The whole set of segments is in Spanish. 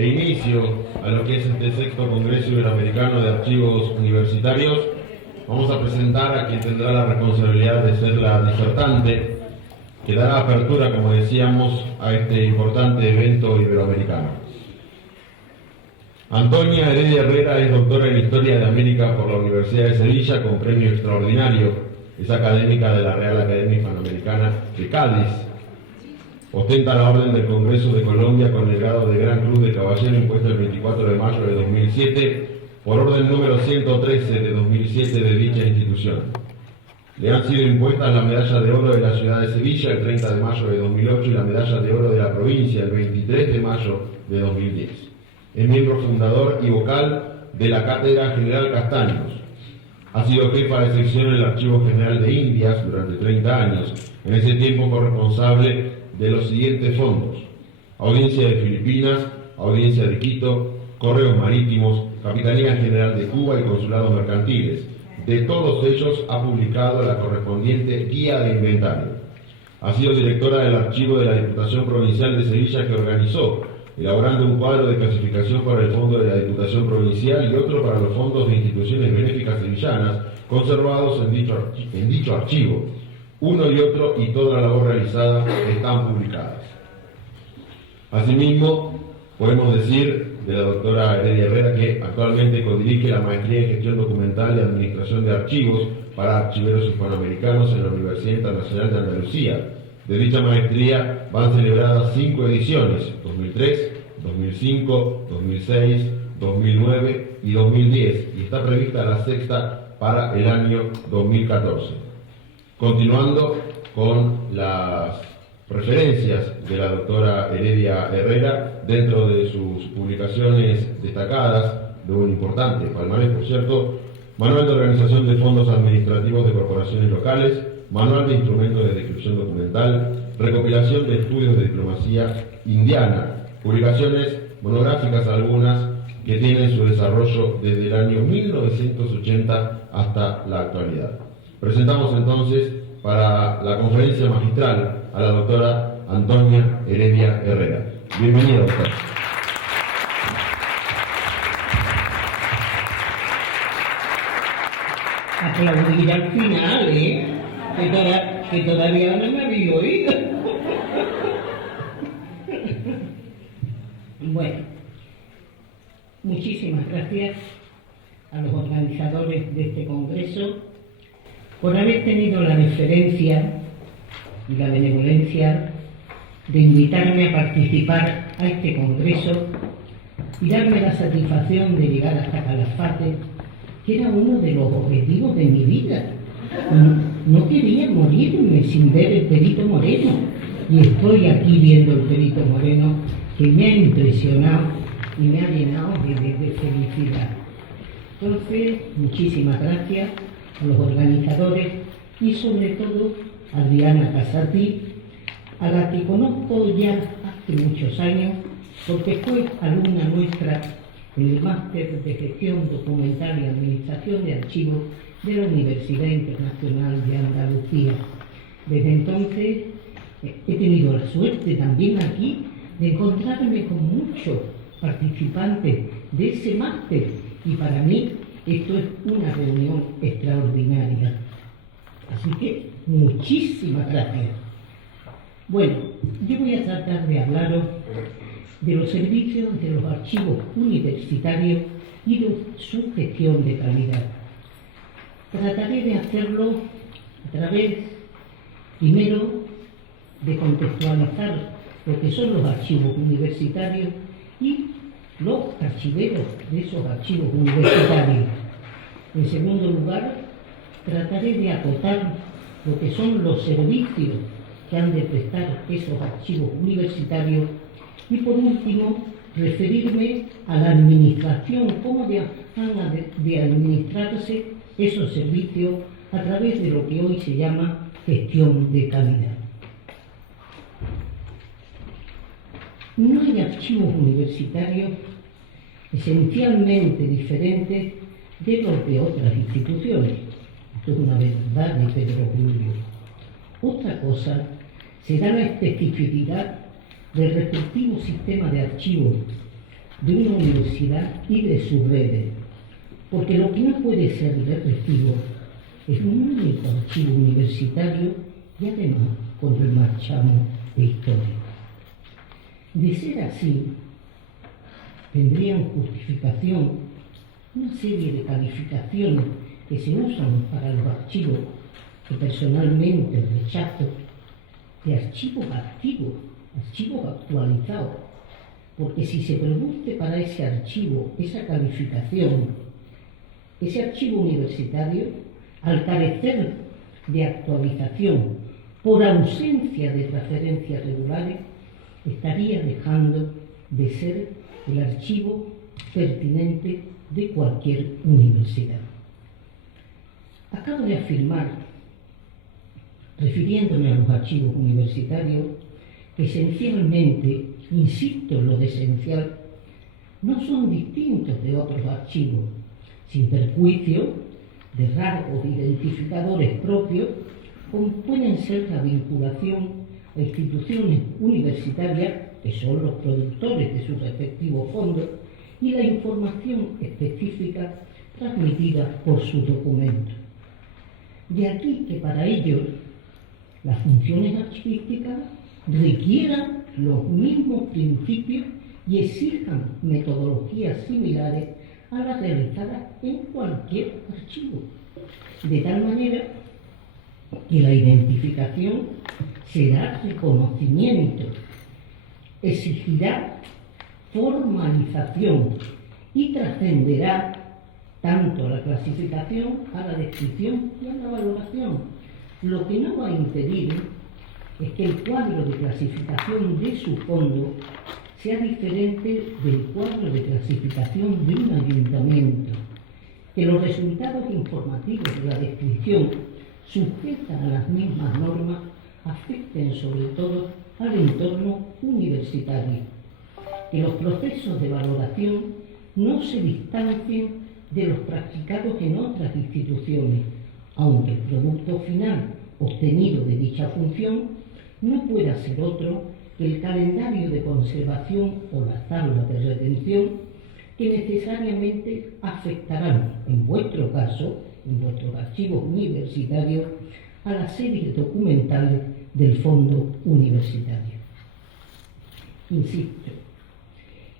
e inicio a lo que es este sexto Congreso Iberoamericano de Archivos Universitarios, vamos a presentar a quien tendrá la responsabilidad de ser la disertante, que dará apertura, como decíamos, a este importante evento iberoamericano. Antonia Heredia Herrera es doctora en Historia de América por la Universidad de Sevilla con premio extraordinario. Es académica de la Real Academia Hispanoamericana de Cádiz. Ostenta la Orden del Congreso de Colombia con el grado de Gran Cruz de Caballero impuesto el 24 de mayo de 2007 por orden número 113 de 2007 de dicha institución. Le han sido impuestas la Medalla de Oro de la Ciudad de Sevilla el 30 de mayo de 2008 y la Medalla de Oro de la provincia el 23 de mayo de 2010. Es miembro fundador y vocal de la Cátedra General Castaños. Ha sido jefa de sección en el Archivo General de Indias durante 30 años. En ese tiempo fue responsable de los siguientes fondos: Audiencia de Filipinas, Audiencia de Quito, Correos Marítimos, Capitanía General de Cuba y Consulados Mercantiles. De todos ellos ha publicado la correspondiente Guía de Inventario. Ha sido directora del Archivo de la Diputación Provincial de Sevilla, que organizó, elaborando un cuadro de clasificación para el Fondo de la Diputación Provincial y otro para los fondos de instituciones benéficas sevillanas conservados en dicho archivo. Uno y otro y toda la labor realizada están publicadas. Asimismo, podemos decir de la doctora Heredia Herrera que actualmente codirige la Maestría en Gestión Documental y Administración de Archivos para Archiveros Hispanoamericanos en la Universidad Internacional de Andalucía. De dicha maestría van celebradas 5 ediciones: 2003, 2005, 2006, 2009 y 2010, y está prevista la sexta para el año 2014. Continuando con las referencias de la doctora Heredia Herrera dentro de sus publicaciones destacadas, de un importante palmarés, por cierto: Manual de Organización de Fondos Administrativos de Corporaciones Locales, Manual de Instrumentos de Descripción Documental, Recopilación de Estudios de Diplomacia Indiana, publicaciones monográficas algunas que tienen su desarrollo desde el año 1980 hasta la actualidad. Presentamos entonces para la conferencia magistral a la doctora Antonia Heredia Herrera. Bienvenida, doctora. Aplaudir al final, que todavía no me había oído. Bueno, muchísimas gracias a los organizadores de este congreso por haber tenido la deferencia y la benevolencia de invitarme a participar a este congreso y darme la satisfacción de llegar hasta Calafate, que era uno de los objetivos de mi vida. No quería morirme sin ver el Perito Moreno, y estoy aquí viendo el Perito Moreno, que me ha impresionado y me ha llenado de felicidad. Entonces, muchísimas gracias a los organizadores y sobre todo a Adriana Casati, a la que conozco ya hace muchos años porque fue alumna nuestra en el Máster de Gestión Documental y Administración de Archivos de la Universidad Internacional de Andalucía. Desde entonces he tenido la suerte también aquí de encontrarme con muchos participantes de ese máster, y para mí esto es una reunión extraordinaria. Así que muchísimas gracias. Bueno, yo voy a tratar de hablaros de los servicios de los archivos universitarios y de su gestión de calidad. Trataré de hacerlo a través, primero, de contextualizar lo que son los archivos universitarios y los archiveros de esos archivos universitarios. En segundo lugar, trataré de acotar lo que son los servicios que han de prestar esos archivos universitarios y, por último, referirme a la administración, cómo han de administrarse esos servicios a través de lo que hoy se llama gestión de calidad. No hay archivos universitarios esencialmente diferentes de los de otras instituciones. Esto es una verdad de Pedro Julio. Otra cosa será la especificidad del respectivo sistema de archivos, de una universidad y de sus redes, porque lo que no puede ser de recibo es un único archivo universitario y además con el marchamo de historia. De ser así, tendrían justificación una serie de calificaciones que se usan para los archivos que personalmente rechazo, de archivos activos, archivos actualizados, porque si se produce para ese archivo esa calificación, ese archivo universitario, al carecer de actualización por ausencia de referencias regulares, estaría dejando de ser el archivo pertinente de cualquier universidad. Acabo de afirmar, refiriéndome a los archivos universitarios, que esencialmente, insisto en lo de esencial, no son distintos de otros archivos, sin perjuicio de rasgos identificadores propios, como pueden ser la vinculación a instituciones universitarias, que son los productores de sus respectivos fondos, y la información específica transmitida por sus documentos. De aquí que para ellos las funciones archivísticas requieran los mismos principios y exijan metodologías similares a las realizadas en cualquier archivo, de tal manera que la identificación será reconocimiento, exigirá formalización y trascenderá tanto a la clasificación, a la descripción y a la valoración, lo que no va a impedir es que el cuadro de clasificación de su fondo sea diferente del cuadro de clasificación de un ayuntamiento, que los resultados informativos de la descripción, sujetas a las mismas normas, afecten sobre todo al entorno universitario, que los procesos de valoración no se distancien de los practicados en otras instituciones, aunque el producto final obtenido de dicha función no pueda ser otro que el calendario de conservación o la tabla de retención que necesariamente afectarán, en vuestro caso, en vuestros archivos universitarios, a las series documentales del fondo universitario. Insisto,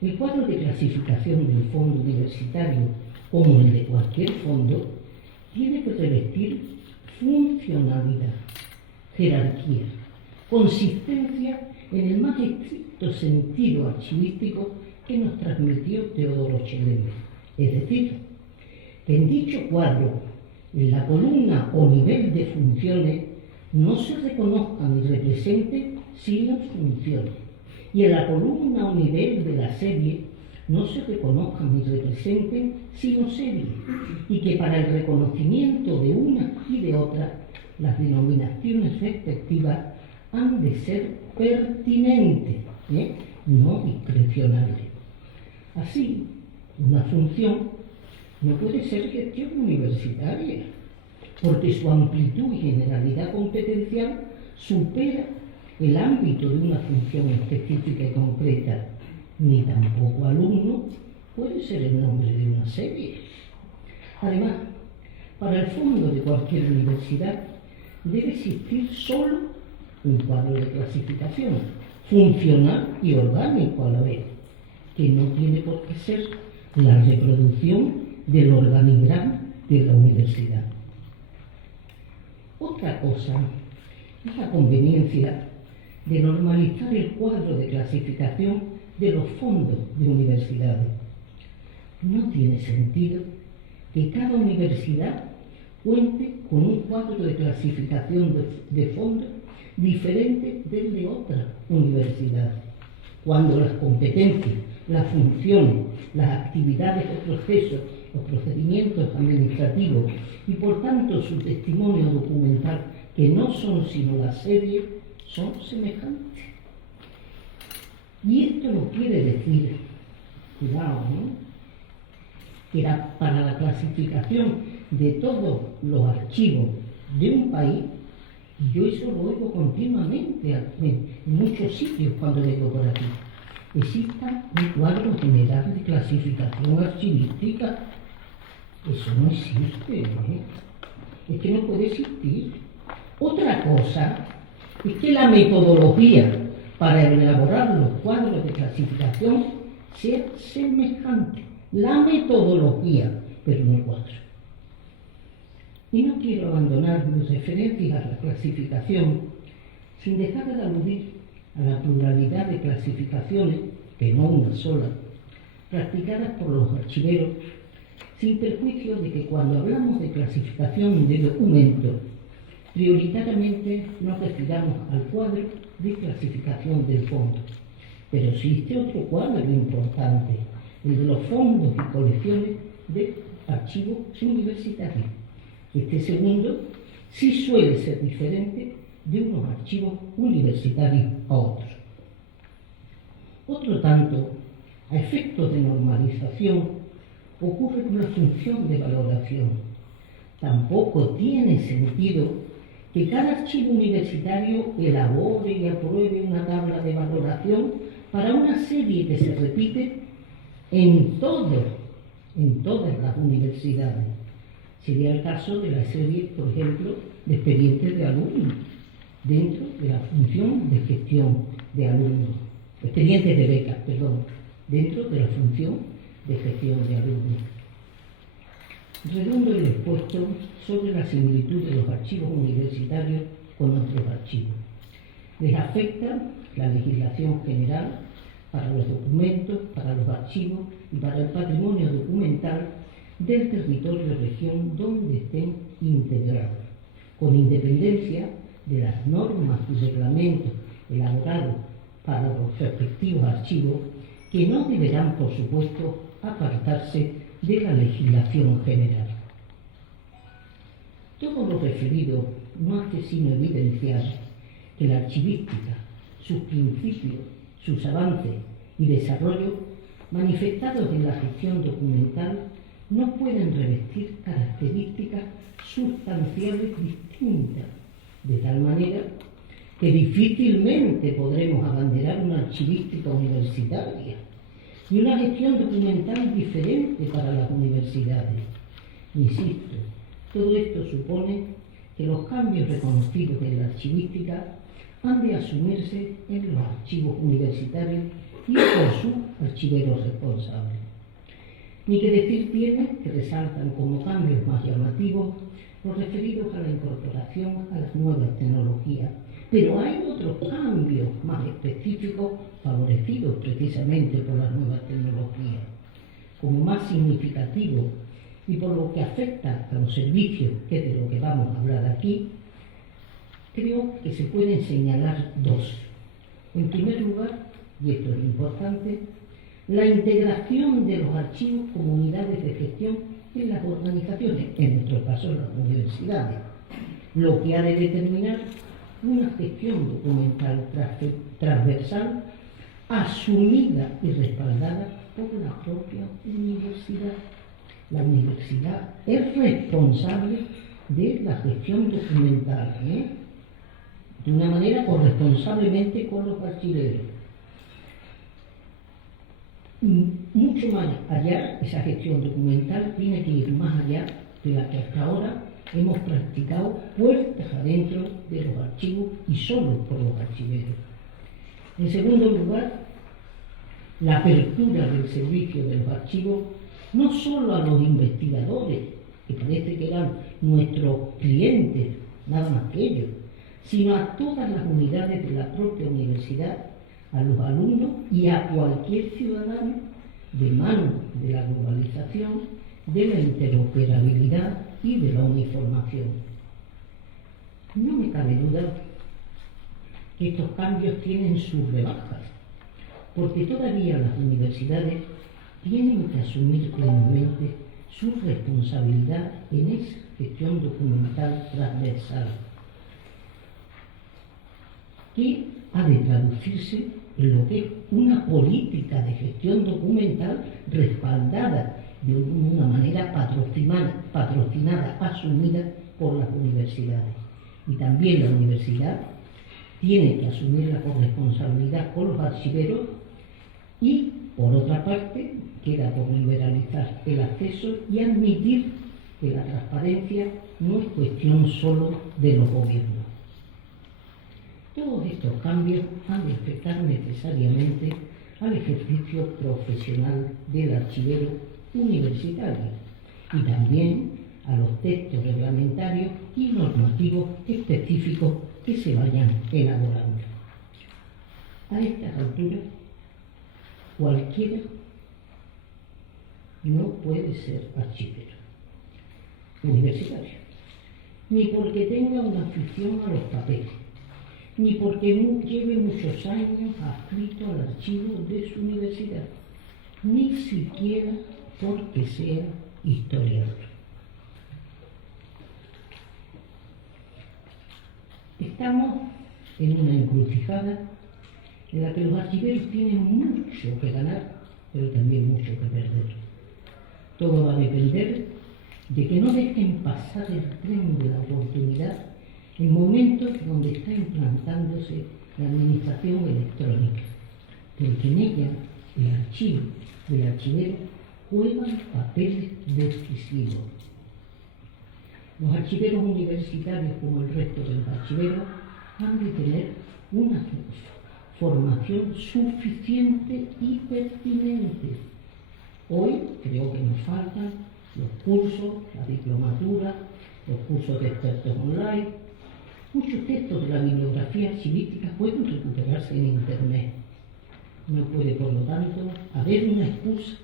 el cuadro de clasificación del fondo universitario, como el de cualquier fondo, tiene que revestir funcionalidad, jerarquía, consistencia en el más estricto sentido archivístico que nos transmitió Teodoro Cheleme. Es decir, que en dicho cuadro, en la columna o nivel de funciones, no se reconozcan y representen sino funciones, y en la columna o nivel de la serie no se reconozcan ni representen sino series, y que para el reconocimiento de una y de otra las denominaciones respectivas han de ser pertinentes, no discrecionales. Así, una función no puede ser gestión universitaria, porque su amplitud y generalidad competencial supera el ámbito de una función específica y concreta, ni tampoco alumno puede ser el nombre de una serie. Además, para el fondo de cualquier universidad debe existir solo un cuadro de clasificación, funcional y orgánico a la vez, que no tiene por qué ser la reproducción del organigrama de la universidad. Otra cosa es la conveniencia de normalizar el cuadro de clasificación de los fondos de universidades. No tiene sentido que cada universidad cuente con un cuadro de clasificación de fondos diferente del de otra universidad, cuando las competencias, las funciones, las actividades o procesos, los procedimientos administrativos y por tanto su testimonio documental, que no son sino la serie, son semejantes. Y esto no quiere decir, cuidado, que para la clasificación de todos los archivos de un país, y yo eso lo oigo continuamente en muchos sitios cuando vengo por aquí, exista un cuadro general de clasificación archivística. Eso no existe, ¿eh? Es que no puede existir. Otra cosa es que la metodología para elaborar los cuadros de clasificación sea semejante. La metodología, pero no el cuadro. Y no quiero abandonar mis referencias a la clasificación sin dejar de aludir a la pluralidad de clasificaciones, que no una sola, practicadas por los archiveros, sin perjuicio de que cuando hablamos de clasificación de documentos, prioritariamente nos refiramos al cuadro de clasificación del fondo. Pero existe otro cuadro importante, el de los fondos y colecciones de archivos universitarios. Este segundo sí suele ser diferente de unos archivos universitarios a otros. Otro tanto, a efectos de normalización, ocurre con la función de valoración. Tampoco tiene sentido que cada archivo universitario elabore y apruebe una tabla de valoración para una serie que se repite en todas las universidades. Sería el caso de la serie, por ejemplo, de expedientes de alumnos, dentro de la función de gestión de alumnos, expedientes de becas, perdón, dentro de la función de gestión de alumnos. Redundo el expuesto sobre la similitud de los archivos universitarios con otros archivos. Les afecta la legislación general para los documentos, para los archivos y para el patrimonio documental del territorio de región donde estén integrados, con independencia de las normas y reglamentos elaborados para los respectivos archivos, que no deberán, por supuesto, apartarse de la legislación general. Todo lo referido no hace sino evidenciar que la archivística, sus principios, sus avances y desarrollo manifestados en la gestión documental no pueden revestir características sustanciales distintas, de tal manera que difícilmente podremos abanderar una archivística universitaria y una gestión documental diferente para las universidades. Insisto, todo esto supone que los cambios reconocidos en la archivística han de asumirse en los archivos universitarios y por sus archiveros responsables. Ni que decir tiene que resaltan como cambios más llamativos los referidos a la incorporación a las nuevas tecnologías, pero hay otros cambios más específicos favorecidos precisamente por las nuevas tecnologías. Como más significativo y por lo que afecta a los servicios, que es de lo que vamos a hablar aquí, creo que se pueden señalar dos. En primer lugar, y esto es importante, la integración de los archivos como unidades de gestión en las organizaciones, en nuestro caso en las universidades, lo que ha de determinar una gestión documental transversal asumida y respaldada por la propia universidad. La universidad es responsable de la gestión documental, de una manera corresponsablemente con los archiveros. Mucho más allá, esa gestión documental tiene que ir más allá de la que hasta ahora hemos practicado puertas adentro de los archivos y solo por los archiveros. En segundo lugar, la apertura del servicio de los archivos no solo a los investigadores, que parece que eran nuestros clientes, nada más que ellos, sino a todas las unidades de la propia universidad, a los alumnos y a cualquier ciudadano, de mano de la globalización, de la interoperabilidad y de la uniformación. No me cabe duda que estos cambios tienen sus rebajas, porque todavía las universidades tienen que asumir plenamente su responsabilidad en esa gestión documental transversal, que ha de traducirse en lo que es una política de gestión documental respaldada de una manera patrocinada, asumida por las universidades. Y también la universidad tiene que asumir la corresponsabilidad con los archiveros Y, por otra parte, queda por liberalizar el acceso y admitir que la transparencia no es cuestión solo de los gobiernos. Todos estos cambios han de afectar necesariamente al ejercicio profesional del archivero universitario y también a los textos reglamentarios y normativos específicos que se vayan elaborando. A estas alturas, cualquiera no puede ser archivero universitario, ni porque tenga una afición a los papeles, ni porque lleve muchos años adscrito al archivo de su universidad, ni siquiera porque sea historiador. Estamos en una encrucijada en la que los archiveros tienen mucho que ganar, pero también mucho que perder. Todo va a depender de que no dejen pasar el tren de la oportunidad en momentos donde está implantándose la administración electrónica, porque en ella el archivo del archivero juegan papeles decisivos. Los archiveros universitarios, como el resto de los archiveros, han de tener una formación suficiente y pertinente. Hoy creo que nos faltan los cursos, la diplomatura, los cursos de expertos online. Muchos textos de la bibliografía archivística pueden recuperarse en Internet. No puede, por lo tanto, haber una excusa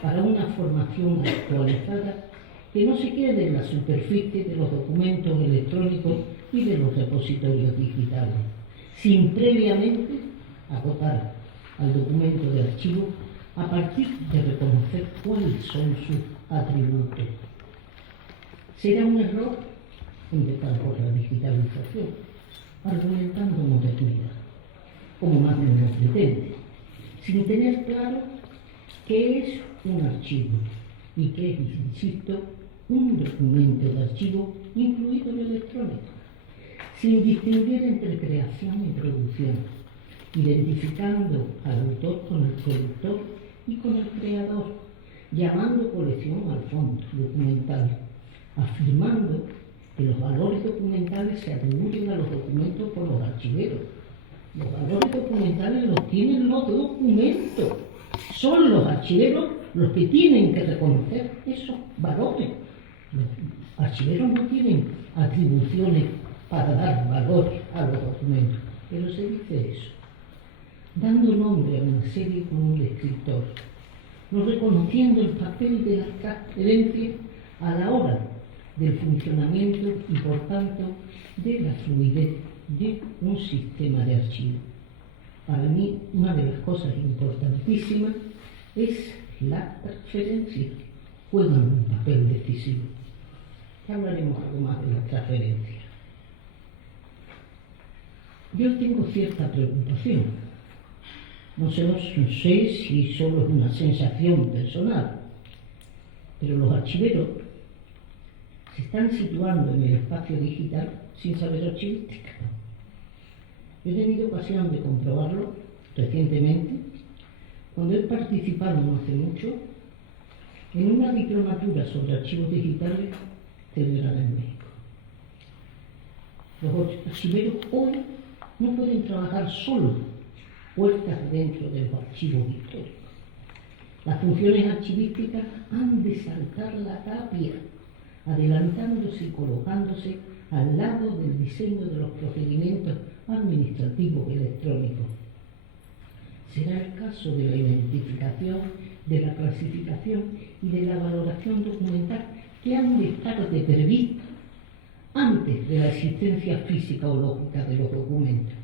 para una formación actualizada que no se quede en la superficie de los documentos electrónicos y de los repositorios digitales, sin previamente agotar al documento de archivo a partir de reconocer cuáles son sus atributos. Será un error empezar por la digitalización, argumentando modernidad, como más de uno pretende, sin tener claro qué es un archivo y qué es, insisto, un documento de archivo incluido en electrónico, sin distinguir entre creación y producción, identificando al autor con el productor y con el creador, llamando colección al fondo documental, afirmando que los valores documentales se atribuyen a los documentos por los archiveros. Los valores documentales los tienen los documentos. Son los archiveros los que tienen que reconocer esos valores. Los archiveros no tienen atribuciones para dar valor a los documentos, pero se dice eso, dando nombre a una serie como un escritor, no reconociendo el papel de la transferencia a la hora del funcionamiento y, por tanto, de la fluidez de un sistema de archivo. Para mí, una de las cosas importantísimas es la transferencia. Juegan un papel decisivo. Ya hablaremos algo más de la transferencia. Yo tengo cierta preocupación. No sé si solo es una sensación personal, pero los archiveros se están situando en el espacio digital sin saber archivística. Yo he tenido ocasión de comprobarlo recientemente cuando he participado no hace mucho en una diplomatura sobre archivos digitales celebrada en México. Los archiveros hoy no pueden trabajar solo puestas dentro de los archivos históricos. Las funciones archivísticas han de saltar la tapia, adelantándose y colocándose al lado del diseño de los procedimientos administrativos electrónicos. Será el caso de la identificación, de la clasificación y de la valoración documental que han de estar de prevista antes de la existencia física o lógica de los documentos.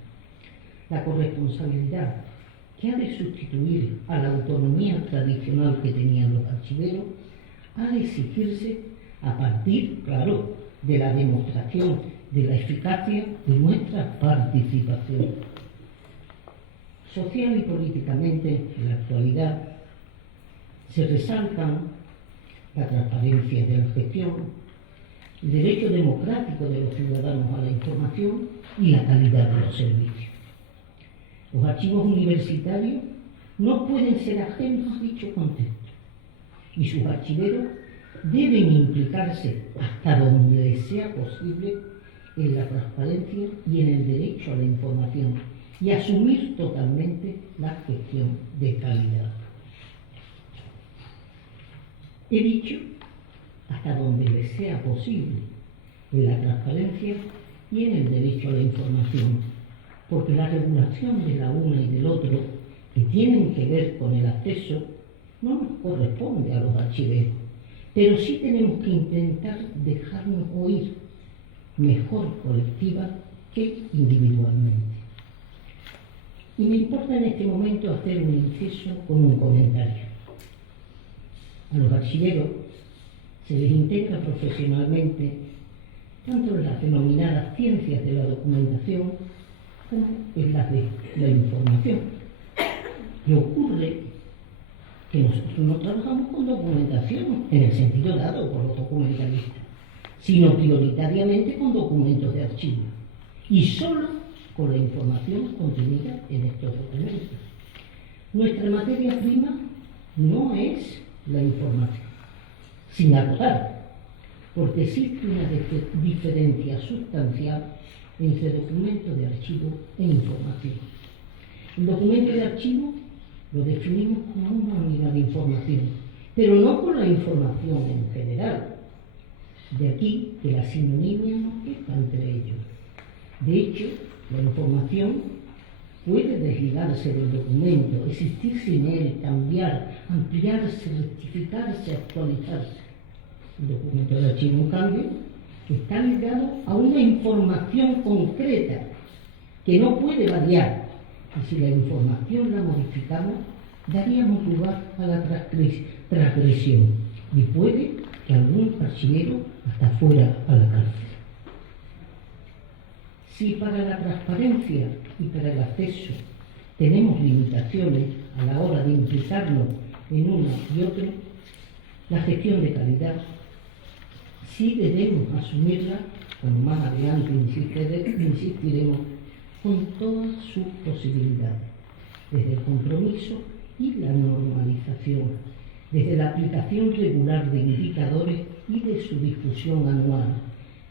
La corresponsabilidad que ha de sustituir a la autonomía tradicional que tenían los archiveros ha de exigirse a partir, claro, de la demostración de la eficacia de nuestra participación. Social y políticamente, en la actualidad, se resaltan la transparencia de la gestión, el derecho democrático de los ciudadanos a la información y la calidad de los servicios. Los archivos universitarios no pueden ser ajenos a dicho contexto y sus archiveros deben implicarse hasta donde les sea posible en la transparencia y en el derecho a la información y asumir totalmente la gestión de calidad. He dicho hasta donde les sea posible en la transparencia y en el derecho a la información, porque la regulación de la una y del otro, que tienen que ver con el acceso, no nos corresponde a los archiveros, pero sí tenemos que intentar dejarnos oír mejor colectiva que individualmente. Y me importa en este momento hacer un inciso con un comentario. A los archiveros se les integra profesionalmente tanto en las denominadas ciencias de la documentación como en las de la información. Y ocurre que nosotros no trabajamos con documentación en el sentido dado por los documentalistas, sino prioritariamente con documentos de archivo y solo con la información contenida en estos documentos. Nuestra materia prima no es la información, sin acotar, porque existe una diferencia sustancial entre documento de archivo e información. El documento de archivo lo definimos como una unidad de información, pero no con la información en general. De aquí que la sinonimia no quepa entre ellos. De hecho, la información puede desligarse del documento, existir sin él, cambiar, ampliarse, rectificarse, actualizarse. El documento de archivo, en cambio, está ligado a una información concreta que no puede variar. Y si la información la modificamos, daríamos lugar a la transgresión y puede que algún archivero hasta fuera a la cárcel. Si para la transparencia y para el acceso tenemos limitaciones a la hora de implicarnos en uno y otro, la gestión de calidad sí debemos asumirla, como más adelante insistiremos, con todas sus posibilidades, desde el compromiso y la normalización, desde la aplicación regular de indicadores y de su difusión anual,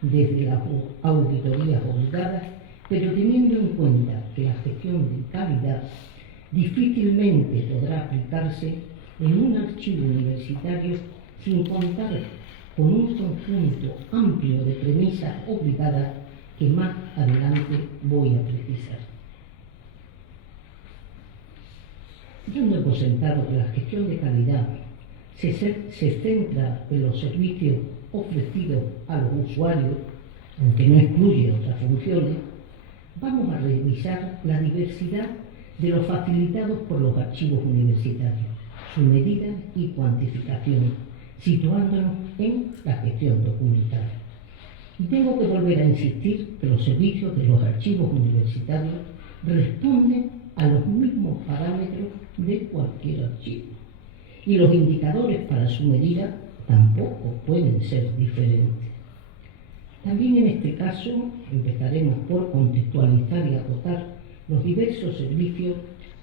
desde las auditorías obligadas, pero teniendo en cuenta que la gestión de calidad difícilmente podrá aplicarse en un archivo universitario sin contar con un conjunto amplio de premisas obligadas que más adelante voy a precisar. Dando por sentado que la gestión de calidad se centra en los servicios ofrecidos a los usuarios, aunque no excluye otras funciones, vamos a revisar la diversidad de los facilitados por los archivos universitarios, su medida y cuantificación, situándonos en la gestión documental. Y tengo que volver a insistir que los servicios de los archivos universitarios responden a los mismos parámetros de cualquier archivo. Y los indicadores para su medida tampoco pueden ser diferentes. También en este caso empezaremos por contextualizar y acotar los diversos servicios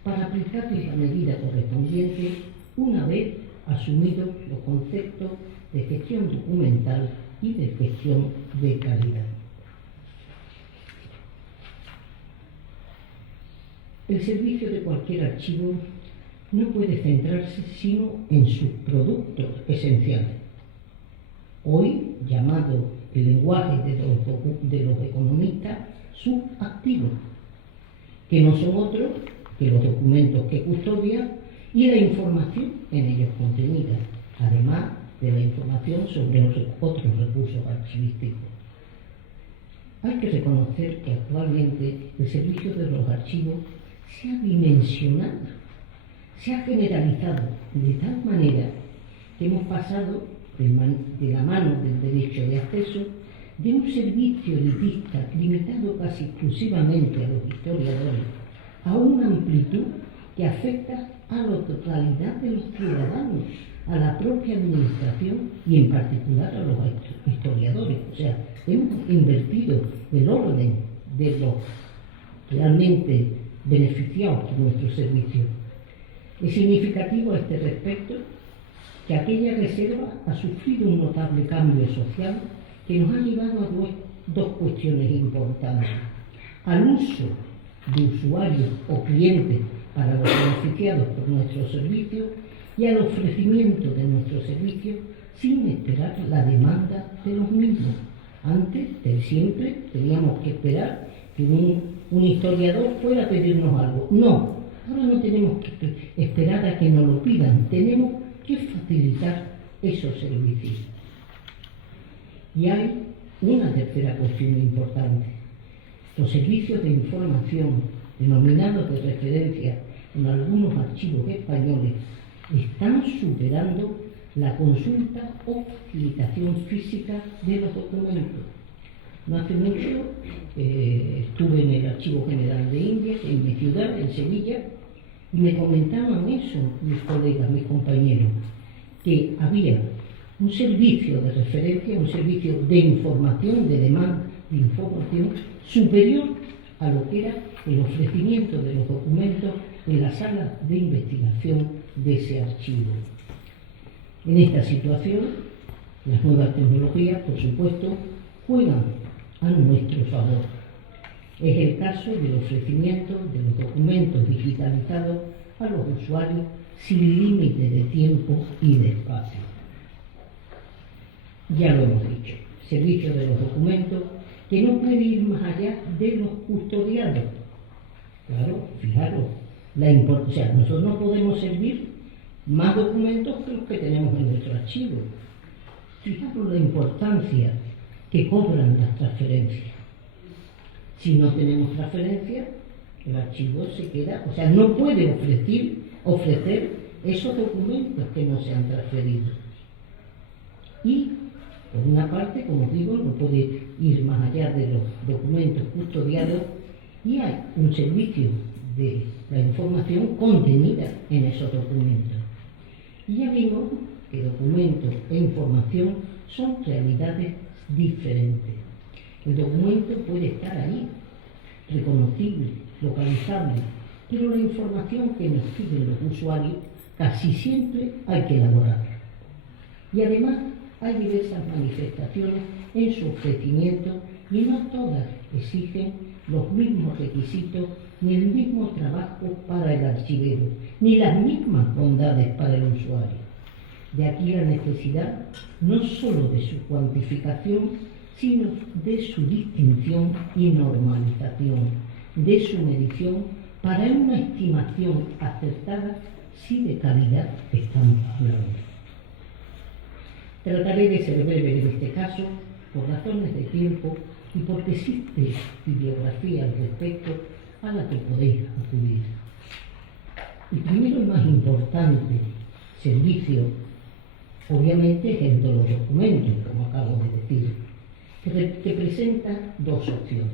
para aplicarles la medida correspondiente una vez asumidos los conceptos de gestión documental y de gestión de calidad. El servicio de cualquier archivo no puede centrarse sino en sus productos esenciales, hoy llamado el lenguaje de los economistas sus activos, que no son otros que los documentos que custodia y la información en ellos contenida, además de la información sobre los otros recursos archivísticos. Hay que reconocer que actualmente el servicio de los archivos se ha dimensionado, se ha generalizado de tal manera que hemos pasado de la mano del derecho de acceso de un servicio elitista limitado casi exclusivamente a los historiadores a una amplitud que afecta a la totalidad de los ciudadanos, a la propia administración y en particular a los historiadores. O sea, hemos invertido el orden de los realmente beneficiados por nuestro servicio. Es significativo a este respecto que aquella reserva ha sufrido un notable cambio social que nos ha llevado a dos cuestiones importantes: al uso de usuarios o clientes para los beneficiados por nuestros servicios y al ofrecimiento de nuestros servicios sin esperar la demanda de los mismos. Antes, siempre teníamos que esperar que un historiador fuera a pedirnos algo. No, ahora no tenemos que esperar a que nos lo pidan, tenemos que facilitar esos servicios. Y hay una tercera cuestión importante. Los servicios de información, denominados de referencia en algunos archivos españoles, están superando la consulta o facilitación física de los documentos. No hace mucho estuve en el Archivo General de Indias, en mi ciudad, en Sevilla, y me comentaban eso mis colegas, mis compañeros, que había un servicio de referencia, un servicio de información, de demanda de información superior a lo que era el ofrecimiento de los documentos en la sala de investigación de ese archivo. En esta situación, las nuevas tecnologías, por supuesto, juegan a nuestro favor. Es el caso del ofrecimiento de los documentos digitalizados a los usuarios sin límite de tiempo y de espacio. Ya lo hemos dicho, servicio de los documentos que no puede ir más allá de los custodiados. Claro, fijaros, o sea, nosotros no podemos servir más documentos que los que tenemos en nuestro archivo. Fijaros la importancia que cobran las transferencias. Si no tenemos transferencia, el archivo se queda, o sea, no puede ofrecer esos documentos que no se han transferido. Y, por una parte, como digo, no puede ir más allá de los documentos custodiados y hay un servicio de la información contenida en esos documentos. Y ya vimos que documentos e información son realidades diferentes. El documento puede estar ahí, reconocible, localizable, pero la información que nos piden los usuarios casi siempre hay que elaborarla. Y además hay diversas manifestaciones en su ofrecimiento y no todas exigen los mismos requisitos ni el mismo trabajo para el archivero, ni las mismas bondades para el usuario. De aquí la necesidad no sólo de su cuantificación, sino de su distinción y normalización, de su medición para una estimación acertada si de calidad estamos hablando. Trataré de ser breve en este caso, por razones de tiempo y porque existe bibliografía al respecto a la que podéis acudir. El primero y más importante servicio, obviamente, es el de los documentos, como acabo de decir, que presenta dos opciones,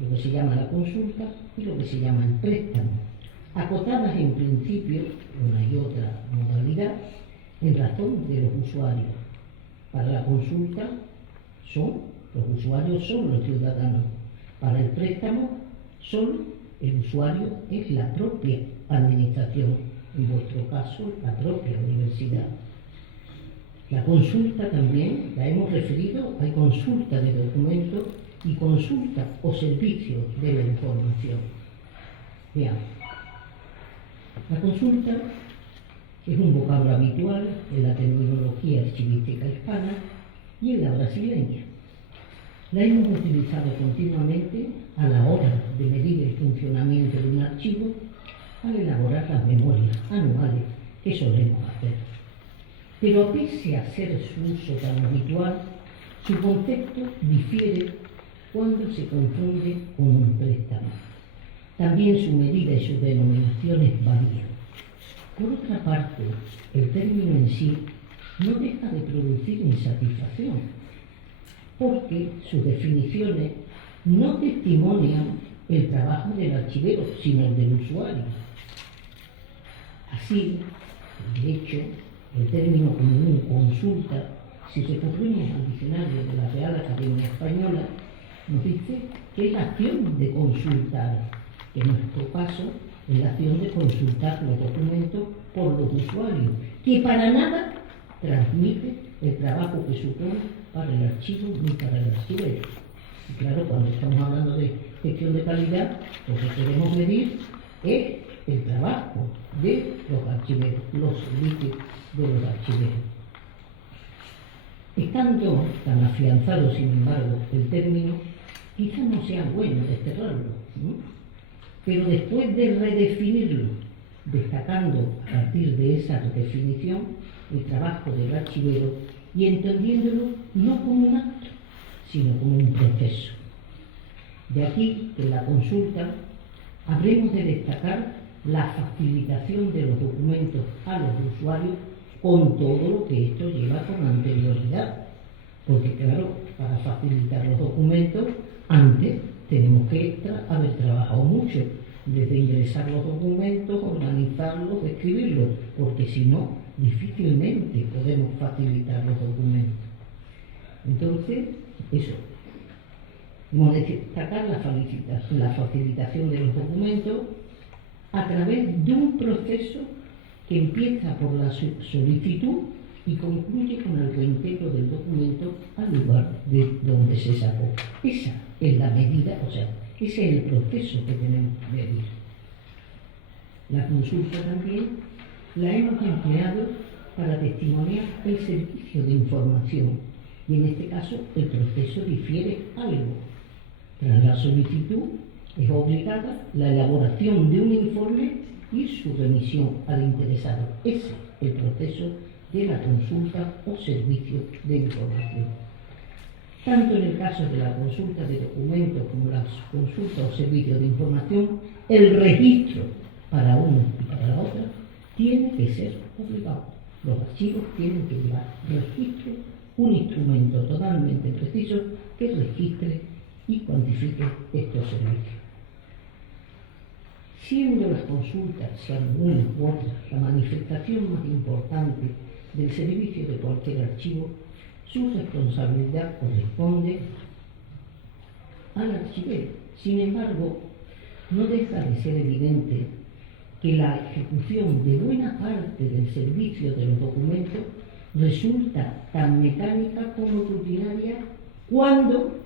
lo que se llama la consulta y lo que se llama el préstamo, acotadas en principio, una y otra modalidad, en razón de los usuarios. Para la consulta los usuarios son los ciudadanos. Para el préstamo, solo el usuario es la propia administración, en vuestro caso, la propia universidad. La consulta también la hemos referido, hay consulta de documentos y consulta o servicio de la información. Veamos. La consulta es un vocablo habitual en la terminología archivística hispana y en la brasileña. La hemos utilizado continuamente a la hora de medir el funcionamiento de un archivo al elaborar las memorias anuales que solemos hacer. Pero pese a ser su uso tan habitual, su concepto difiere cuando se confunde con un préstamo. También su medida y sus denominaciones varían. Por otra parte, el término en sí no deja de producir insatisfacción, porque sus definiciones no testimonian el trabajo del archivero, sino el del usuario. Así, de hecho, el término común consulta, si recurrimos al diccionario de la Real Academia Española, nos dice que es la acción de consultar, que en nuestro caso en la acción de consultar los documentos por los usuarios, que para nada transmite el trabajo que supone para el archivo ni para el archivero. Y claro, cuando estamos hablando de gestión de calidad, lo que queremos medir es el trabajo de los archiveros, los servicios de los archiveros. Estando tan afianzado, sin embargo, el término, quizá no sea bueno desterrarlo, ¿no? Pero después de redefinirlo, destacando a partir de esa definición el trabajo del archivero y entendiéndolo no como un acto, sino como un proceso. De aquí que en la consulta habremos de destacar la facilitación de los documentos a los usuarios con todo lo que esto lleva con anterioridad. Porque claro, para facilitar los documentos, antes tenemos que haber trabajado mucho, desde ingresar los documentos, organizarlos, escribirlos, porque si no, difícilmente podemos facilitar los documentos. Entonces, eso. Hemos de destacar la facilitación de los documentos a través de un proceso que empieza por la solicitud y concluye con el reintegro del documento al lugar de donde se sacó. Esa es la medida, o sea, ese es el proceso que tenemos que medir. La consulta también la hemos empleado para testimoniar el servicio de información y en este caso el proceso difiere algo. Tras la solicitud es obligada la elaboración de un informe y su remisión al interesado. Ese es el proceso de la consulta o servicio de información. Tanto en el caso de la consulta de documentos como la consulta o servicio de información, el registro para uno y para la otra tiene que ser obligado. Los archivos tienen que llevar registro, un instrumento totalmente preciso que registre y cuantifique estos servicios. Siendo las consultas, si alguna u otra, la manifestación más importante del servicio de cualquier archivo, su responsabilidad corresponde al archivero. Sin embargo, no deja de ser evidente que la ejecución de buena parte del servicio de los documentos resulta tan mecánica como rutinaria cuando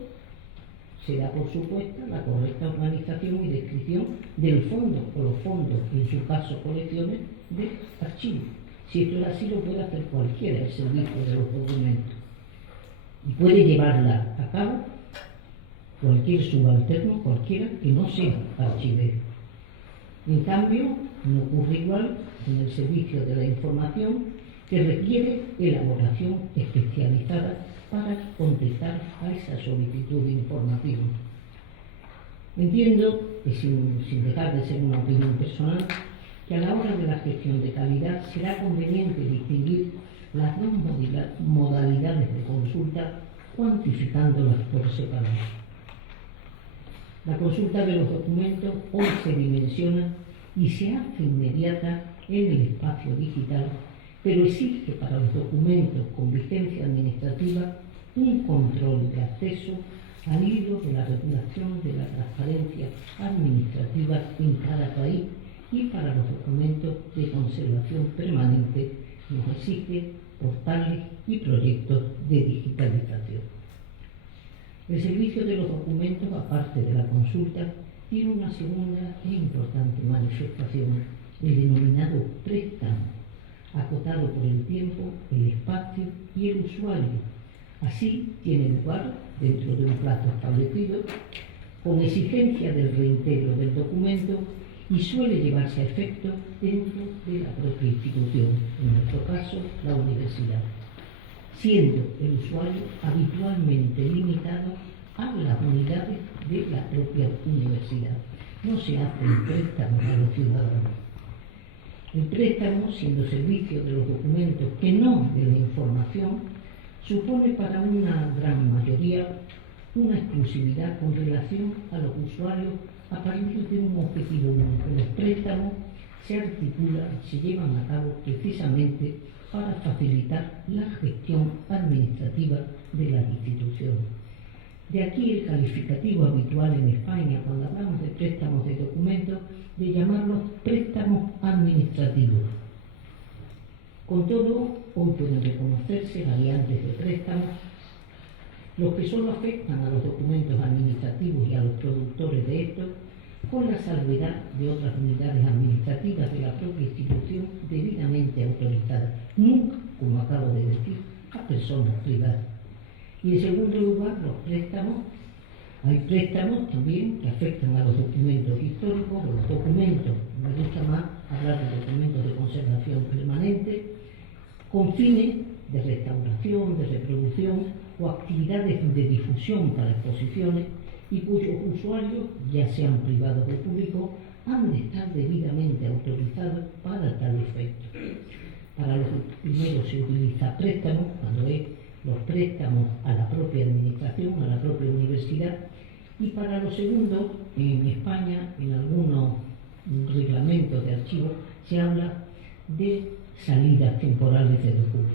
se da por supuesta la correcta organización y descripción del fondo o los fondos, en su caso colecciones, de archivos. Si esto es así, lo puede hacer cualquiera el servicio de los documentos. Y puede llevarla a cabo cualquier subalterno, cualquiera que no sea archivero. En cambio, no ocurre igual con el servicio de la información, que requiere elaboración especializada para contestar a esa solicitud de información. Entiendo, que sin dejar de ser una opinión personal, que a la hora de la gestión de calidad será conveniente distinguir las dos modalidades de consulta, cuantificándolas por separado. La consulta de los documentos hoy se dimensiona y se hace inmediata en el espacio digital, pero exige para los documentos con vigencia administrativa un control de acceso al hilo de la regulación de la transparencia administrativa en cada país, y para los documentos de conservación permanente nos exige portales y proyectos de digitalización. El servicio de los documentos, aparte de la consulta, tiene una segunda e importante manifestación, el denominado préstamo, acotado por el tiempo, el espacio y el usuario. Así tiene lugar dentro de un plazo establecido, con exigencia del reintegro del documento, y suele llevarse a efecto dentro de la propia institución, en nuestro caso la universidad, siendo el usuario habitualmente limitado a las unidades de la propia universidad. No se hace el préstamo a los ciudadanos. El préstamo, siendo servicio de los documentos que no de la información, supone para una gran mayoría una exclusividad con relación a los usuarios a partir de un objetivo único. Los préstamos se articulan, se llevan a cabo precisamente para facilitar la gestión administrativa de las instituciones. De aquí el calificativo habitual en España, cuando hablamos de préstamos de documentos, de llamarlos préstamos administrativos. Con todo, hoy pueden reconocerse variantes de préstamos, los que solo afectan a los documentos administrativos y a los productores de estos, con la salvedad de otras unidades administrativas de la propia institución debidamente autorizadas, nunca, como acabo de decir, a personas privadas. Y en segundo lugar, los préstamos. Hay préstamos también que afectan a los documentos históricos, o los documentos, me gusta más hablar de documentos de conservación permanente, con fines de restauración, de reproducción o actividades de difusión para exposiciones y cuyos usuarios, ya sean privados o públicos, han de estar debidamente autorizados para tal efecto. Para los primeros se utiliza préstamos, cuando es los préstamos a la propia administración, a la propia universidad, y para los segundos, en España, en algunos reglamentos de archivos, se habla de salidas temporales de documentos.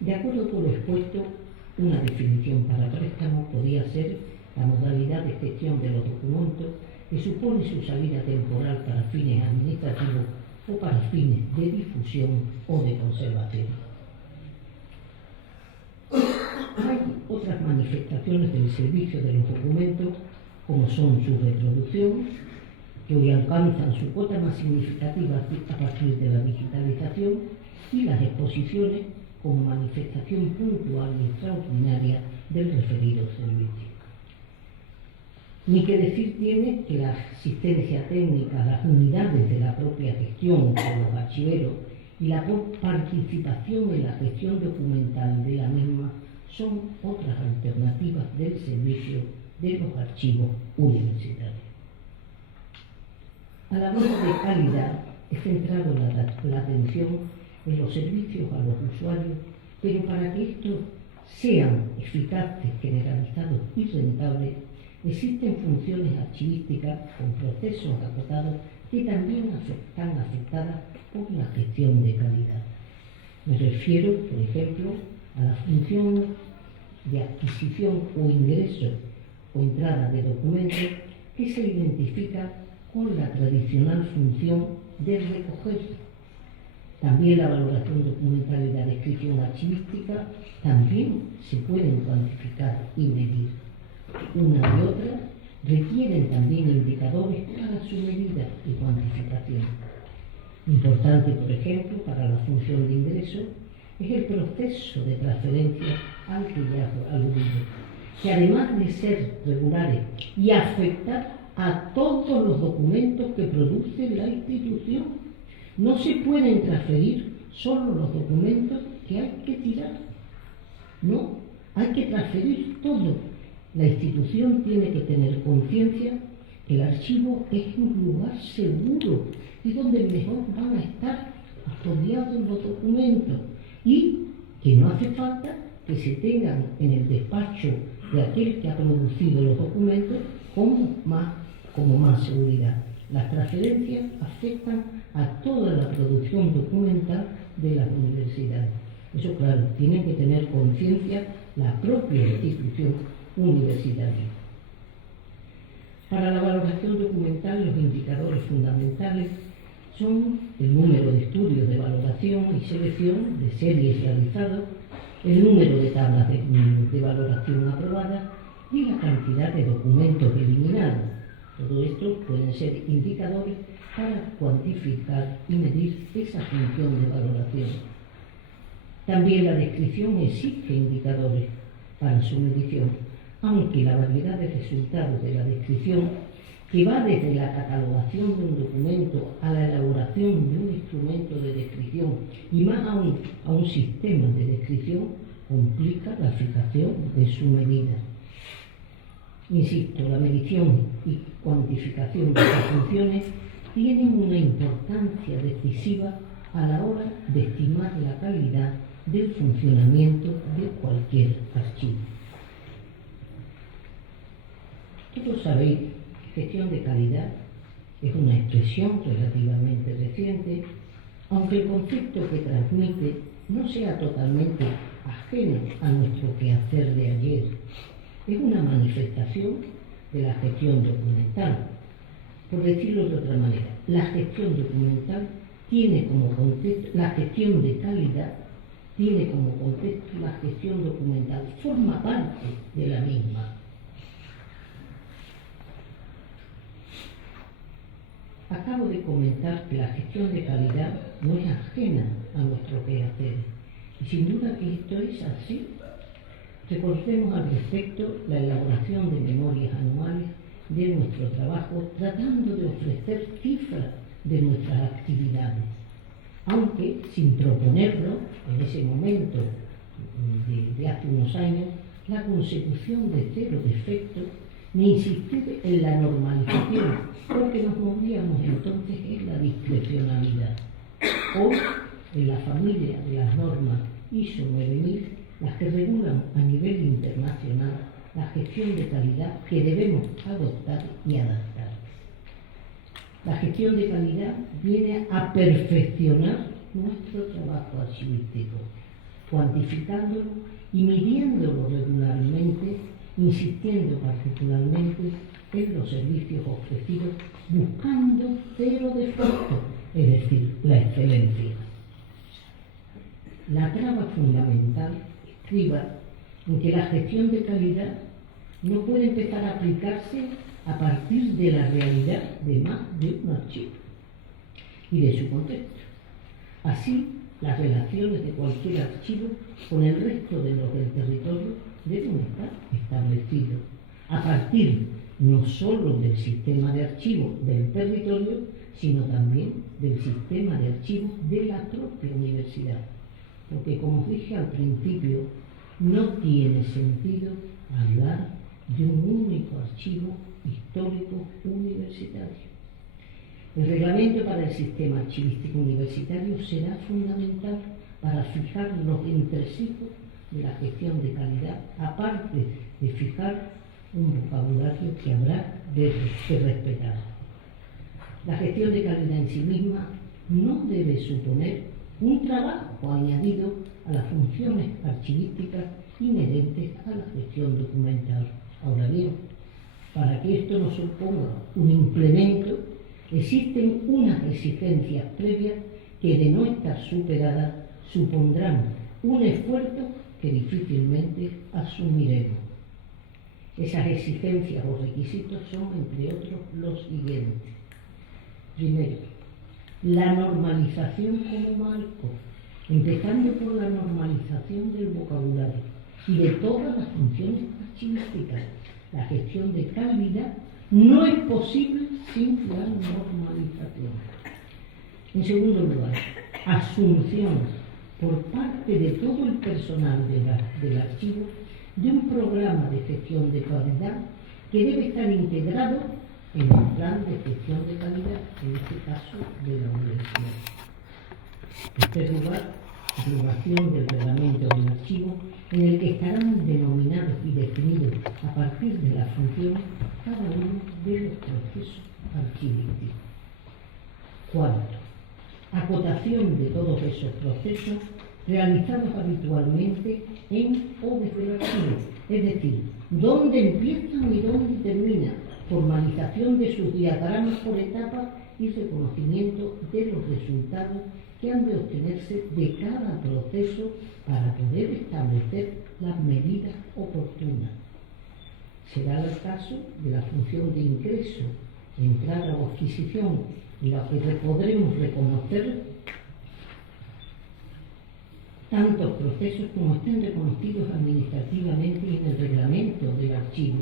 De acuerdo con lo expuesto, una definición para préstamo podría ser la modalidad de gestión de los documentos que supone su salida temporal para fines administrativos o para fines de difusión o de conservación. Hay otras manifestaciones del servicio de los documentos, como son su reproducción, que hoy alcanzan su cuota más significativa a partir de la digitalización, y las exposiciones como manifestación puntual y extraordinaria del referido servicio. Ni que decir tiene que la asistencia técnica, las unidades de la propia gestión de los archiveros y la participación en la gestión documental de la misma son otras alternativas del servicio de los archivos universitarios. Al hablar de calidad, he centrado la atención en los servicios a los usuarios, pero para que estos sean eficaces, generalizados y rentables, existen funciones archivísticas con procesos acotados que también están afectadas por la gestión de calidad. Me refiero, por ejemplo, a la función de adquisición o ingreso o entrada de documentos, que se identifica con la tradicional función de recoger. También la valoración documental y la descripción archivística también se pueden cuantificar y medir. Una y otra requieren también indicadores para su medida y cuantificación. Importante, por ejemplo, para la función de ingreso es el proceso de transferencia al que ya aludido, que además de ser regulares y afectar a todos los documentos que produce la institución, no se pueden transferir solo los documentos que hay que tirar. No, hay que transferir todo. La institución tiene que tener conciencia que el archivo es un lugar seguro y donde mejor van a estar custodiados los documentos, y que no hace falta que se tengan en el despacho de aquel que ha producido los documentos como más seguridad. Las transferencias afectan a toda la producción documental de las universidades. Eso, claro, tiene que tener conciencia la propia institución universitaria. Para la valoración documental, los indicadores fundamentales son el número de estudios de valoración y selección de series realizados, el número de tablas de valoración aprobadas y la cantidad de documentos eliminados. Todo esto pueden ser indicadores para cuantificar y medir esa función de valoración. También la descripción exige indicadores para su medición, aunque la variedad de resultados de la descripción, que va desde la catalogación de un documento a la elaboración de un instrumento de descripción y más aún a un sistema de descripción, complica la fijación de su medida. Insisto, la medición y cuantificación de las funciones tienen una importancia decisiva a la hora de estimar la calidad del funcionamiento de cualquier archivo. Todos sabéis que gestión de calidad es una expresión relativamente reciente, aunque el concepto que transmite no sea totalmente ajeno a nuestro quehacer de ayer. Es una manifestación de la gestión documental. Por decirlo de otra manera, la gestión documental tiene como contexto, la gestión de calidad tiene como contexto la gestión documental, forma parte de la misma. Acabo de comentar que la gestión de calidad no es ajena a nuestro quehacer, y sin duda que esto es así. Recordemos al respecto la elaboración de memorias anuales de nuestro trabajo, tratando de ofrecer cifras de nuestras actividades, aunque sin proponerlo en ese momento de hace unos años la consecución de cero defectos ni insistir en la normalización, porque nos movíamos entonces en la discrecionalidad o en la familia de las normas ISO 9000, las que regulan a nivel internacional la gestión de calidad que debemos adoptar y adaptar. La gestión de calidad viene a perfeccionar nuestro trabajo archivístico, cuantificándolo y midiéndolo regularmente, insistiendo particularmente en los servicios ofrecidos, buscando cero defectos, es decir, la excelencia. La traba fundamental estriba en que la gestión de calidad no puede empezar a aplicarse a partir de la realidad de más de un archivo y de su contexto. Así, las relaciones de cualquier archivo con el resto de los del territorio deben estar establecidos a partir no solo del sistema de archivos del territorio, sino también del sistema de archivos de la propia universidad. Porque, como os dije al principio, no tiene sentido hablar de un único archivo histórico universitario. El reglamento para el sistema archivístico universitario será fundamental para fijar los entresijos de la gestión de calidad, aparte de fijar un vocabulario que habrá de respetar. La gestión de calidad en sí misma no debe suponer un trabajo añadido a las funciones archivísticas inherentes a la gestión documental. Ahora bien, para que esto no suponga un implemento, existen unas exigencias previas que, de no estar superadas, supondrán un esfuerzo que difícilmente asumiremos. Esas exigencias o requisitos son, entre otros, los siguientes. Primero, la normalización como marco, empezando por la normalización del vocabulario y de todas las funciones archivísticas. La gestión de calidad no es posible sin la normalización. En segundo lugar, asunción por parte de todo el personal del archivo de un programa de gestión de calidad que debe estar integrado en el plan de gestión de calidad, en este caso de la universidad. En tercer lugar, aprobación del reglamento del archivo, en el que estarán denominados y definidos a partir de las funciones cada uno de los procesos archivísticos. Cuarto, acotación de todos esos procesos realizados habitualmente en o desde el archivo, es decir, dónde empiezan y dónde terminan, formalización de sus diagramas por etapas y reconocimiento de los resultados que han de obtenerse de cada proceso para poder establecer las medidas oportunas. Será el caso de la función de ingreso, entrada o adquisición, en la que podremos reconocer tantos procesos como estén reconocidos administrativamente y en el reglamento del archivo,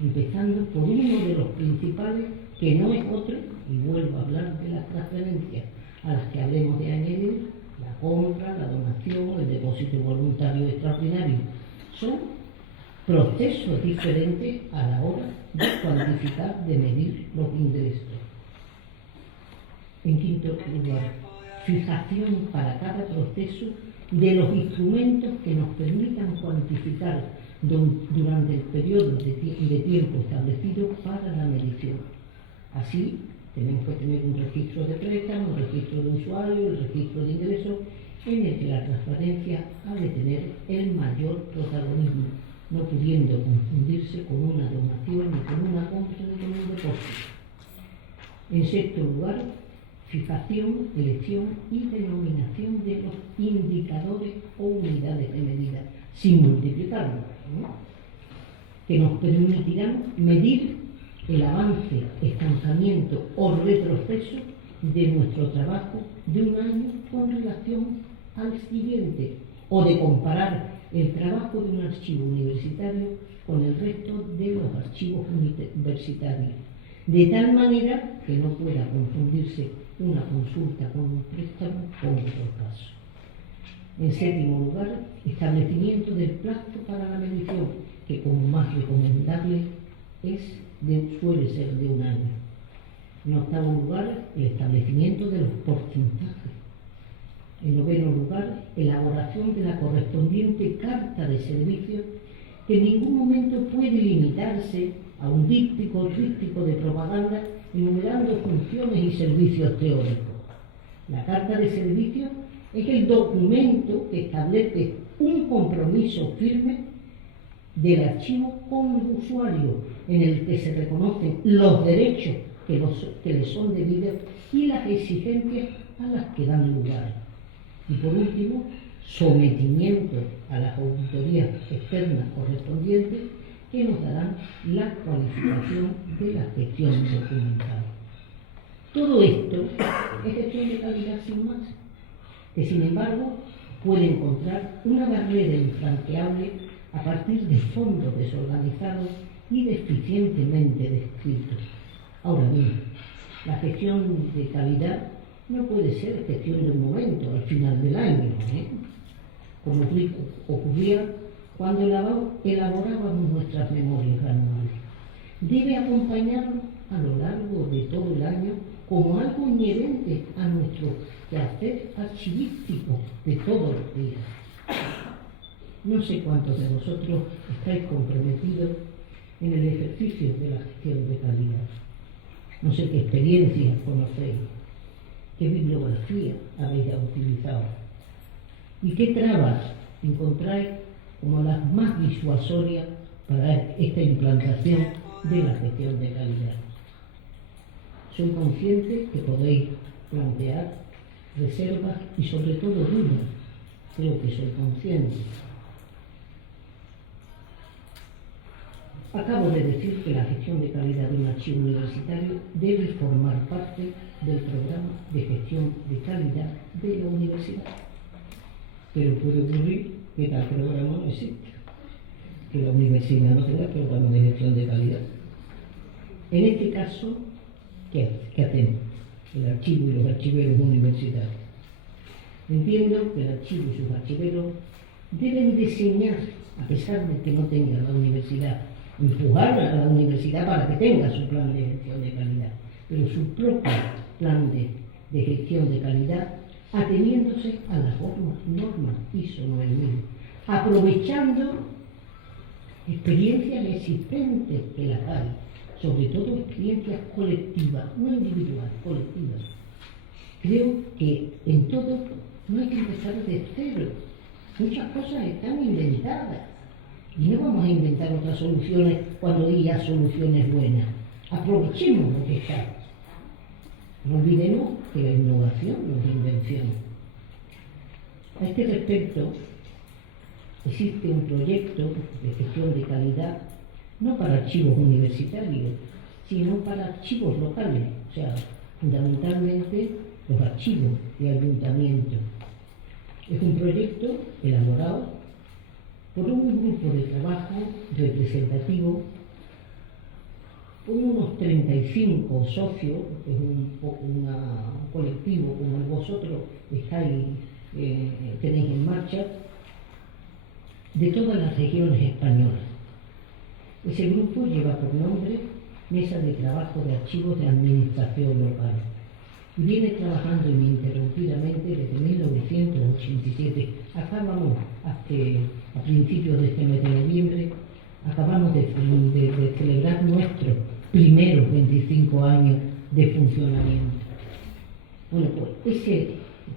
empezando por uno de los principales, que no es otro, y vuelvo a hablar de las transferencias, a las que hablemos de añadir la compra, la donación, el depósito voluntario extraordinario. Son procesos diferentes a la hora de cuantificar, de medir los ingresos. En quinto lugar, fijación para cada proceso de los instrumentos que nos permitan cuantificar durante el periodo de tiempo establecido para la medición. Así, tenemos que tener un registro de préstamo, un registro de usuario, el registro de ingresos, en el que la transparencia ha de tener el mayor protagonismo, no pudiendo confundirse con una donación, ni con una compra, ni con un depósito. En sexto lugar, fijación, elección y denominación de los indicadores o unidades de medida, sin multiplicarlos, ¿no?, que nos permitirán medir el avance, estancamiento o retroceso de nuestro trabajo de un año con relación al siguiente, o de comparar el trabajo de un archivo universitario con el resto de los archivos universitarios, de tal manera que no pueda confundirse una consulta con un préstamo con otro caso. En séptimo lugar, establecimiento del plazo para la medición, que como más recomendable suele ser de un año. En octavo lugar, el establecimiento de los porcentajes. En noveno lugar, elaboración de la correspondiente carta de servicio, que en ningún momento puede limitarse a un díptico rístico de propaganda enumerando funciones y servicios teóricos. La carta de servicio es el documento que establece un compromiso firme del archivo con el usuario, en el que se reconocen los derechos que le son debidos y las exigencias a las que dan lugar. Y por último, sometimiento a las auditorías externas correspondientes, que nos darán la cualificación de la gestión documental. Todo esto es gestión de calidad sin más, que sin embargo puede encontrar una barrera infranqueable a partir de fondos desorganizados y deficientemente descritos. Ahora bien, la gestión de calidad no puede ser gestión de un momento, al final del año, como ocurría cuando elaborábamos nuestras memorias anuales. Debe acompañarnos a lo largo de todo el año como algo inherente a nuestro quehacer archivístico de todos los días. No sé cuántos de vosotros estáis comprometidos en el ejercicio de la gestión de calidad. No sé qué experiencias conocéis, qué bibliografía habéis ya utilizado y qué trabas encontráis como las más disuasorias para esta implantación de la gestión de calidad. Soy consciente que podéis plantear reservas y sobre todo dudas. Creo que soy consciente. Acabo de decir que la gestión de calidad de un archivo universitario debe formar parte del programa de gestión de calidad de la universidad. Pero puede ocurrir que tal programa no existe, que la universidad no tenga programa de gestión de calidad. En este caso, ¿qué hacemos? El archivo y los archiveros universitarios. Entiendo que el archivo y sus archiveros deben diseñar, a pesar de que no tenga la universidad, empujar a la universidad para que tenga su plan de gestión de calidad, pero su propio plan de gestión de calidad, ateniéndose a las normas ISO 9000, aprovechando experiencias existentes que las hay, sobre todo experiencias colectivas, no individuales, colectivas. Creo que en todo no hay que empezar de cero. Muchas cosas están inventadas y no vamos a inventar otras soluciones cuando hay ya soluciones buenas. Aprovechemos lo que está. No olvidemos que la innovación no es invención. A este respecto, existe un proyecto de gestión de calidad no para archivos universitarios, sino para archivos locales, o sea, fundamentalmente los archivos de ayuntamiento. Es un proyecto elaborado por un grupo de trabajo representativo con unos 35 socios, es un colectivo como vosotros tenéis en marcha, de todas las regiones españolas. Ese grupo lleva por nombre Mesa de Trabajo de Archivos de Administración Local y viene trabajando ininterrumpidamente desde 1987. A principios de este mes de noviembre, acabamos de celebrar nuestros primeros 25 años de funcionamiento. Bueno, pues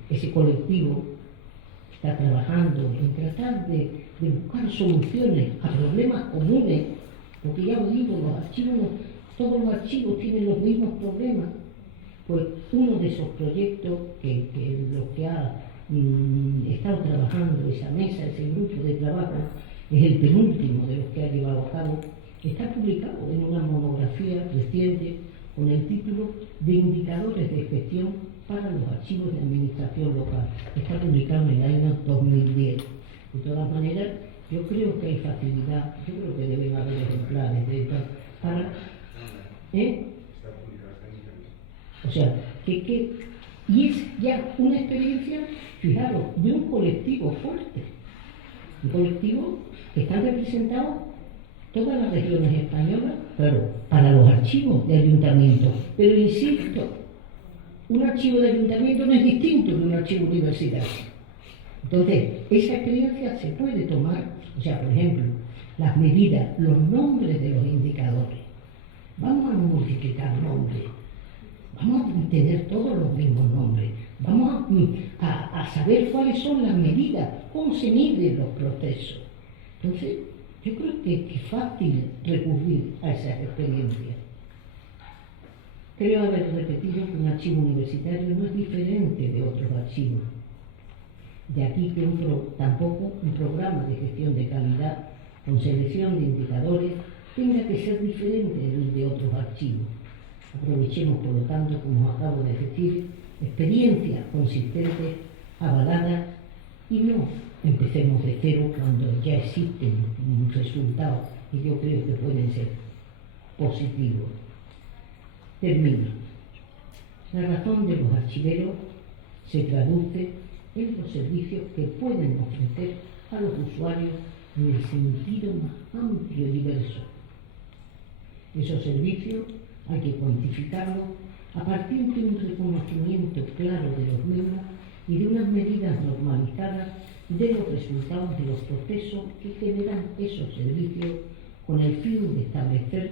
ese colectivo está trabajando en tratar de buscar soluciones a problemas comunes, porque ya lo digo, todos los archivos tienen los mismos problemas. Pues uno de esos proyectos que los que ha estado trabajando esa mesa, ese grupo de trabajo, es el penúltimo de los que ha llevado a cabo. Está publicado en una monografía reciente con el título de Indicadores de Gestión para los Archivos de Administración Local. Está publicado en el año 2010. De todas maneras, yo creo que hay facilidad, yo creo que deben haber ejemplares de esto para... O sea, y es ya una experiencia, fijaros, de un colectivo fuerte, un colectivo que está representado todas las regiones españolas, claro, para los archivos de ayuntamiento. Pero insisto, un archivo de ayuntamiento no es distinto de un archivo universitario. Entonces, esa experiencia se puede tomar, o sea, por ejemplo, las medidas, los nombres de los indicadores. Vamos a multiplicar nombres. Vamos a tener todos los mismos nombres. Vamos a saber cuáles son las medidas, cómo se miden los procesos. Entonces, yo creo que es fácil recurrir a esas experiencias. Creo haber repetido que un archivo universitario no es diferente de otros archivos. De aquí que tampoco un programa de gestión de calidad con selección de indicadores tenga que ser diferente del de otros archivos. Aprovechemos, por lo tanto, como acabo de decir, experiencias consistentes, avaladas, y no empecemos de cero cuando ya existen resultados que yo creo que pueden ser positivos. Termino. La razón de los archiveros se traduce en los servicios que pueden ofrecer a los usuarios en el sentido más amplio y diverso. Esos servicios hay que cuantificarlos a partir de un reconocimiento claro de los mismos y de unas medidas normalizadas de los resultados de los procesos que generan esos servicios con el fin de establecer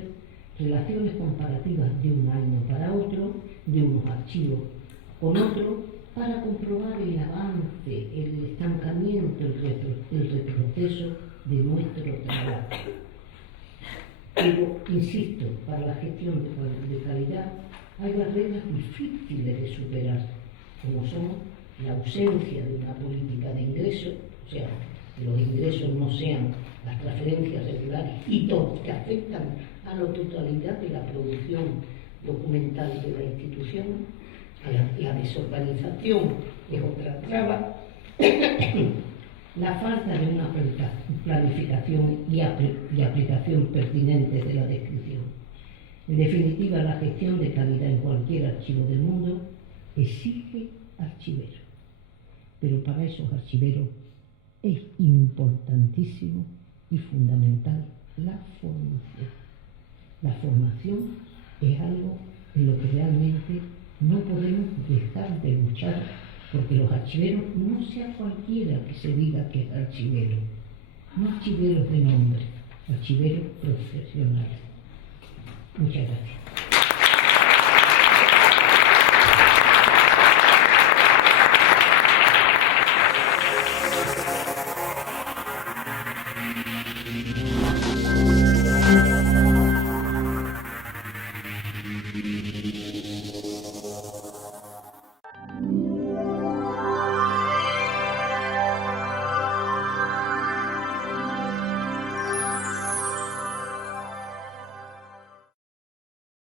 relaciones comparativas de un año para otro, de unos archivos con otros, para comprobar el avance, el estancamiento, el retroceso de nuestro trabajo. Pero, insisto, para la gestión de calidad hay barreras difíciles de superar, como son la ausencia de una política de ingresos, o sea, que los ingresos no sean las transferencias regulares y todos que afectan a la totalidad de la producción documental de la institución, a la desorganización es otra traba, la falta de una planificación y aplicación pertinente de la descripción. En definitiva, la gestión de calidad en cualquier archivo del mundo exige archiveros, pero para esos archiveros es importantísimo y fundamental la formación. La formación es algo en lo que realmente no podemos dejar de luchar, porque los archiveros no sea cualquiera que se diga que es archivero, no archiveros de nombre, archiveros profesionales. Muchas gracias.